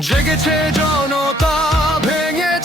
জেগেছে জনতা ভেঙেছে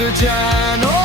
The Adriano